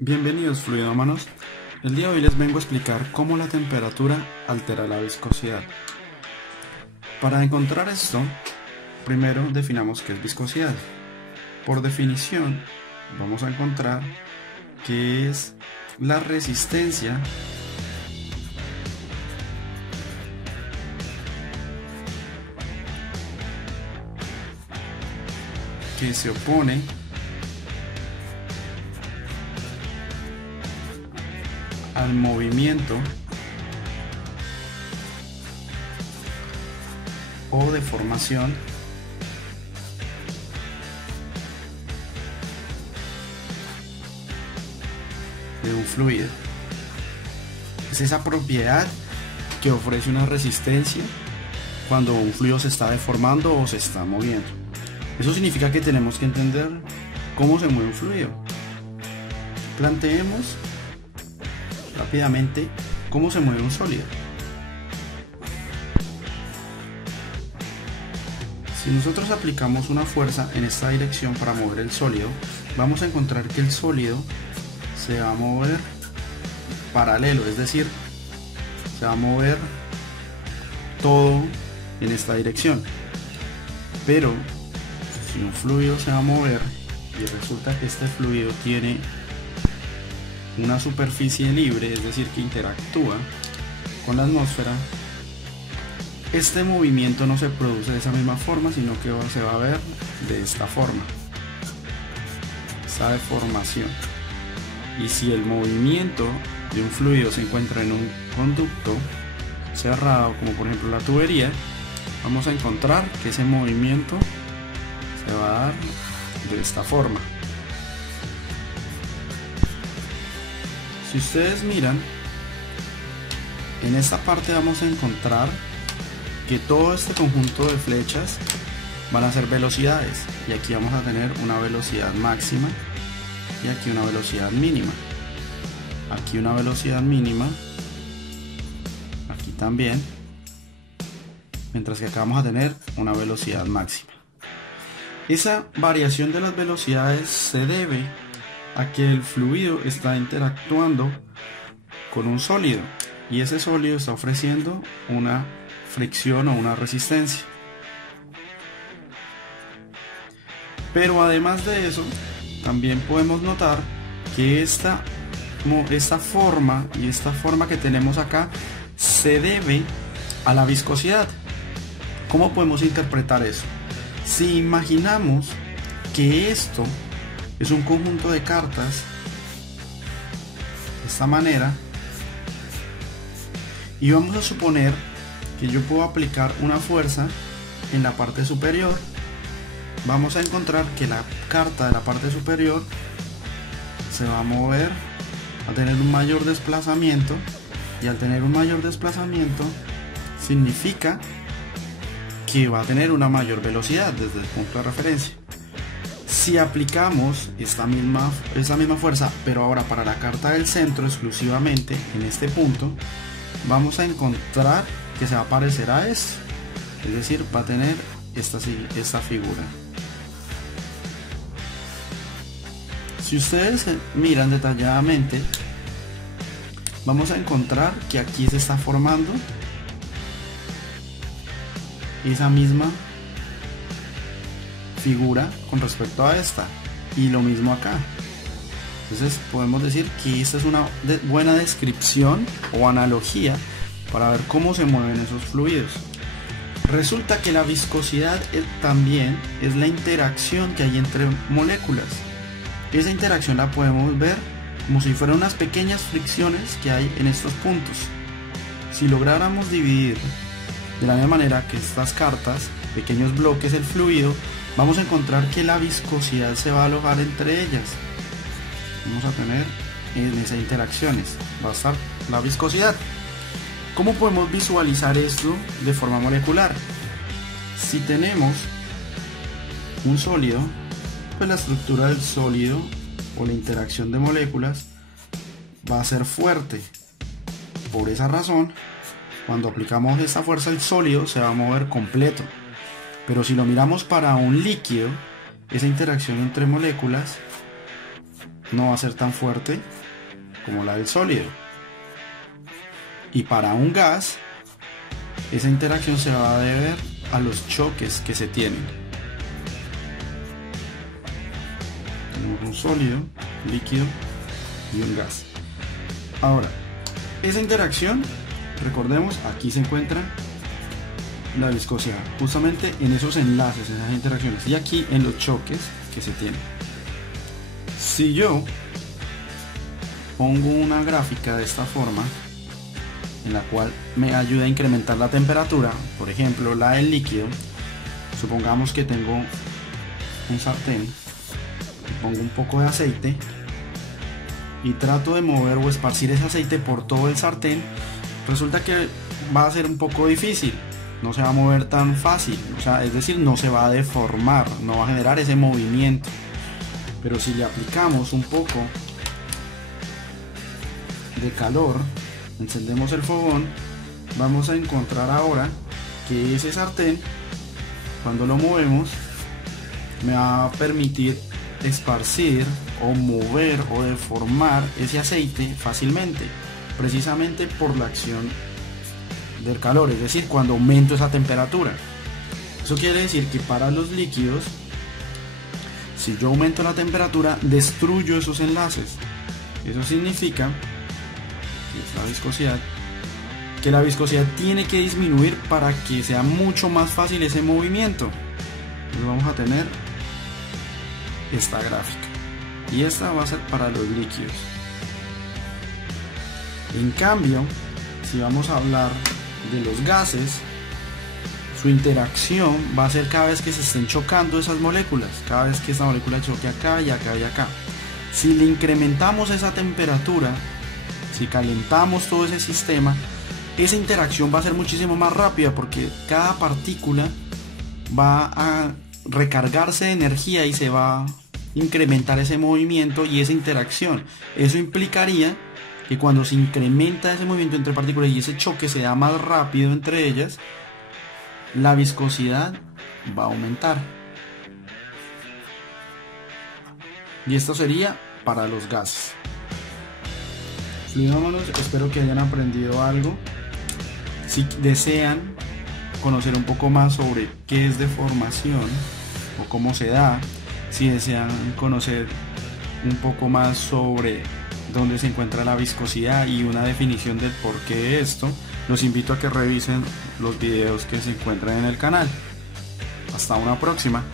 Bienvenidos fluidómanos. El día de hoy les vengo a explicar cómo la temperatura altera la viscosidad. Para encontrar esto, primero definamos qué es viscosidad. Por definición, vamos a encontrar que es la resistencia que se opone al movimiento o deformación de un fluido. Es esa propiedad que ofrece una resistencia cuando un fluido se está deformando o se está moviendo. Eso significa que tenemos que entender cómo se mueve un fluido. Planteemos rápidamente cómo se mueve un sólido. Si nosotros aplicamos una fuerza en esta dirección para mover el sólido, vamos a encontrar que el sólido se va a mover paralelo, es decir, se va a mover todo en esta dirección. Pero si un fluido se va a mover y resulta que este fluido tiene una superficie libre, es decir, que interactúa con la atmósfera, este movimiento no se produce de esa misma forma, sino que se va a ver de esta forma, esta deformación. Y si el movimiento de un fluido se encuentra en un conducto cerrado, como por ejemplo la tubería, vamos a encontrar que ese movimiento se va a dar de esta forma. Si ustedes miran, en esta parte vamos a encontrar que todo este conjunto de flechas van a ser velocidades, y aquí vamos a tener una velocidad máxima y aquí una velocidad mínima. Aquí una velocidad mínima, aquí también, mientras que acá vamos a tener una velocidad máxima. Esa variación de las velocidades se debe a que el fluido está interactuando con un sólido y ese sólido está ofreciendo una fricción o una resistencia. Pero además de eso, también podemos notar que esta forma y esta forma que tenemos acá se debe a la viscosidad. ¿Cómo podemos interpretar eso? Si imaginamos que esto es un conjunto de cartas de esta manera, y vamos a suponer que yo puedo aplicar una fuerza en la parte superior, vamos a encontrar que la carta de la parte superior se va a mover, a tener un mayor desplazamiento, y al tener un mayor desplazamiento significa que va a tener una mayor velocidad desde el punto de referencia. Si aplicamos esa misma fuerza, pero ahora para la carta del centro exclusivamente, en este punto, vamos a encontrar que se va a parecer a esto, es decir, va a tener esta figura. Si ustedes miran detalladamente, vamos a encontrar que aquí se está formando esa misma figura con respecto a esta, y lo mismo acá. Entonces podemos decir que esta es una buena descripción o analogía para ver cómo se mueven esos fluidos. Resulta que la viscosidad también es la interacción que hay entre moléculas. Esa interacción la podemos ver como si fueran unas pequeñas fricciones que hay en estos puntos. Si lográramos dividir de la misma manera que estas cartas, pequeños bloques, el fluido, vamos a encontrar que la viscosidad se va a alojar entre ellas. Vamos a tener en esas interacciones, va a estar la viscosidad. ¿Cómo podemos visualizar esto de forma molecular? Si tenemos un sólido, pues la estructura del sólido o la interacción de moléculas va a ser fuerte. Por esa razón, cuando aplicamos esta fuerza, el sólido se va a mover completo. Pero si lo miramos para un líquido, esa interacción entre moléculas no va a ser tan fuerte como la del sólido. Y para un gas, esa interacción se va a deber a los choques que se tienen. Tenemos un sólido, líquido y un gas. Ahora, esa interacción, recordemos, aquí se encuentra la viscosidad, justamente en esos enlaces, en esas interacciones, y aquí en los choques que se tienen. Si yo pongo una gráfica de esta forma, en la cual me ayuda a incrementar la temperatura, por ejemplo la del líquido, supongamos que tengo un sartén, pongo un poco de aceite y trato de mover o esparcir ese aceite por todo el sartén, resulta que va a ser un poco difícil, no se va a mover tan fácil, o sea, es decir, no se va a deformar, no va a generar ese movimiento. Pero si le aplicamos un poco de calor, encendemos el fogón, vamos a encontrar ahora que ese sartén, cuando lo movemos, me va a permitir esparcir o mover o deformar ese aceite fácilmente, precisamente por la acción del calor, es decir, cuando aumento esa temperatura. Eso quiere decir que para los líquidos, si yo aumento la temperatura, destruyo esos enlaces. Eso significa que la viscosidad tiene que disminuir para que sea mucho más fácil ese movimiento. Entonces vamos a tener esta gráfica, y esta va a ser para los líquidos. En cambio, si vamos a hablar de los gases, su interacción va a ser cada vez que se estén chocando esas moléculas, cada vez que esta molécula choque acá y acá y acá. Si le incrementamos esa temperatura, si calentamos todo ese sistema, esa interacción va a ser muchísimo más rápida, porque cada partícula va a recargarse de energía y se va a incrementar ese movimiento y esa interacción. Eso implicaría que cuando se incrementa ese movimiento entre partículas y ese choque se da más rápido entre ellas, la viscosidad va a aumentar. Y esto sería para los gases. Fluidómanos, espero que hayan aprendido algo. Si desean conocer un poco más sobre qué es deformación o cómo se da, si desean conocer un poco más sobre dónde se encuentra la viscosidad y una definición del porqué de esto, los invito a que revisen los videos que se encuentran en el canal. Hasta una próxima.